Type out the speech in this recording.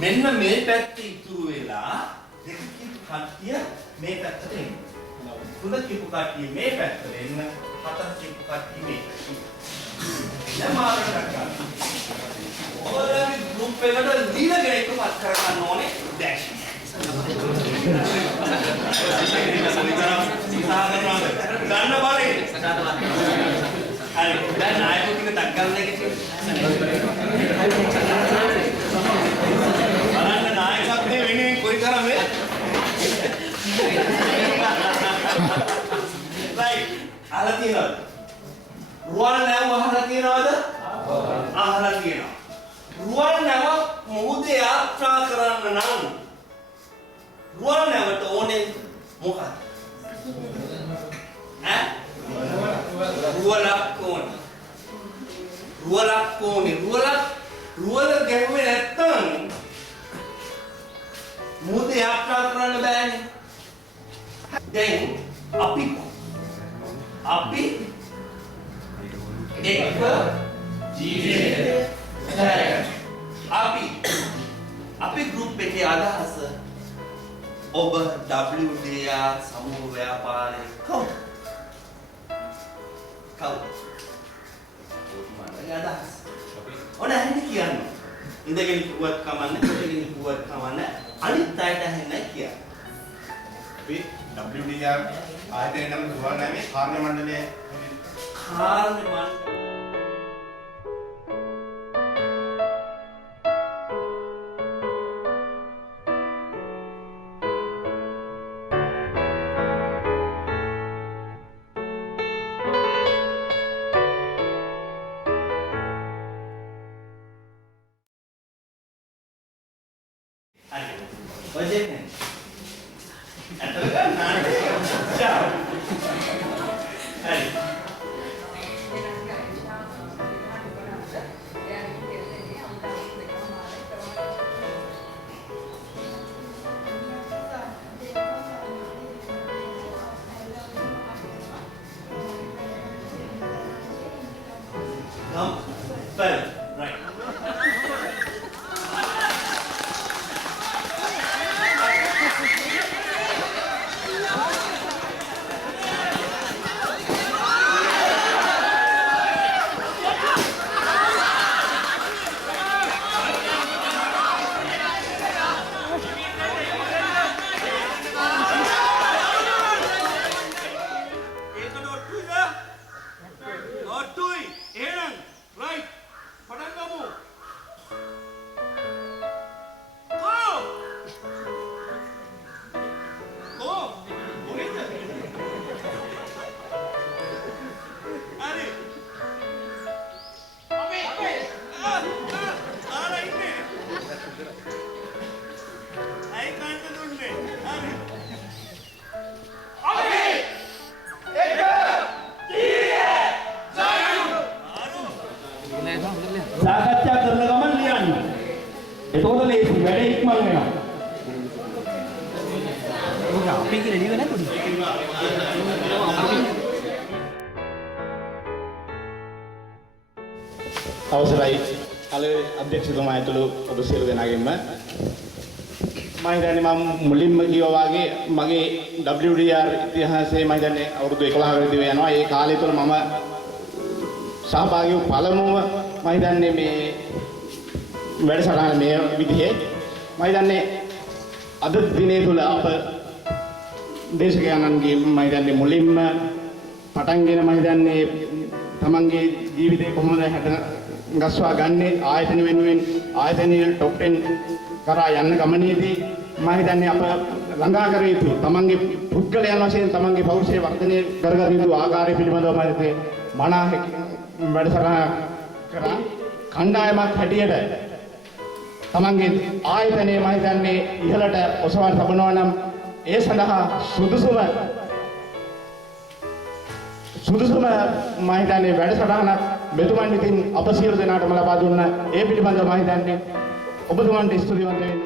මෙන්න මේ පැත්තේ ඉතුරු වෙලා දෙක කියපු කට්ටිය මේ පැත්තට එන්න. තුන කියපු කට්ටිය මේ පැත්තට එන්න. හතර කියපු කට්ටිය මේ පැත්තට. දැන් මාර්ගයක් ගන්න. ඔයාලගේ ගෲප් එකට ලීඩර් කෙනෙක්ව පත් කර ගන්න ඕනේ. ඩෑෂ්. ගන්න බලේ. හරි. දැන් නායකයෙක් ටික ටක් ගන්න එක බලන්න නායකත්වයේ වෙනුවෙන් කොයි තරම් වේ? රයිට්. අහලා තියෙනවද? රුවන් නැව අහලා තියෙනවද? අහලා තියෙනවා. රුවන් නැව මුහුදේ යාත්‍රා කරන්න නම් රුවන් නැවට ඕනේ මොකක්ද? ඈ? රුවලක් ඕනේ. රුවලක් ඕනේ. රුවල ගැහුවේ නැත්තම් මුහුදේ යාත්‍රා කරන්න බෑනේ. දැන් අපි එක ජීවිතය අපි ගෲප් එකේ අදහස ඔබ WDR සමූහ ව්‍යාපාරයේ කවුද? මගේ අදහස. ඔන්න ඇහෙන්නේ කියන්නේ. ඉඳගෙන කිව්වත් කමන්නේ, කොටගෙන කිව්වත් කමන්නේ. අනිත් අයට ඇහෙන්නේ කියන්නේ. අපි WDR ආයතනයේ නම් දුවන්නේ නැහැ මේ කාර්ය මණ්ඩලයේ සාකච්ඡා කරන ගමන් ලියන්න. එතකොට ලේසි වැඩ ඉක්මන් වෙනවා. ඔක අපි කියලා ලියුවේ නැතුද? අවසරයි කලේ අධ්‍යක්ෂතුමා ඇතුළු ඔබ සියලු දෙනාගෙන්ම මම හිතන්නේ මම මුලින්ම කිව්වා වගේ මගේ WDR ඉතිහාසයේ මම හිතන්නේ අවුරුදු 11කට විතර යනවා. ඒ කාලය තුළ මම සහභාගී වූ පළමුව මම හිතන්නේ මේ වැඩසටහන මේ විදිහේ මම හිතන්නේ අද දිනේ තුල අප දේශකයන්ගේ මම හිතන්නේ මුලින්ම පටන්ගෙන මම හිතන්නේ තමන්ගේ ජීවිතේ කොහොමද ගස්වා ගන්නේ ආයතන වෙනුවෙන් ආයතනයේ টොප් 10 කරා යන්න ගමනේදී මම හිතන්නේ අප ළඟා කර යුතු තමන්ගේ පුද්ගලයන් වශයෙන් තමන්ගේ පෞරුෂය වර්ධනය කරගත යුතු ආකාරය පිළිබඳව මම හිතේ මනා වැඩසටහන කරා කණ්ඩායමක් හැටියට තමන්ගේ ආයතනයේ මම හිතන්නේ ඉහළට ඔසවා තබනවා නම් ඒ සඳහා සුදුසුම මම හිතන්නේ වැඩසටහනක් මෙතුමන් ඉතින් අප සියලු දෙනාටම ලබා දුන්න ඒ පිළිබඳව මම හිතන්නේ ඔබතුමන්ට ස්තුතිවන්ත වෙන්න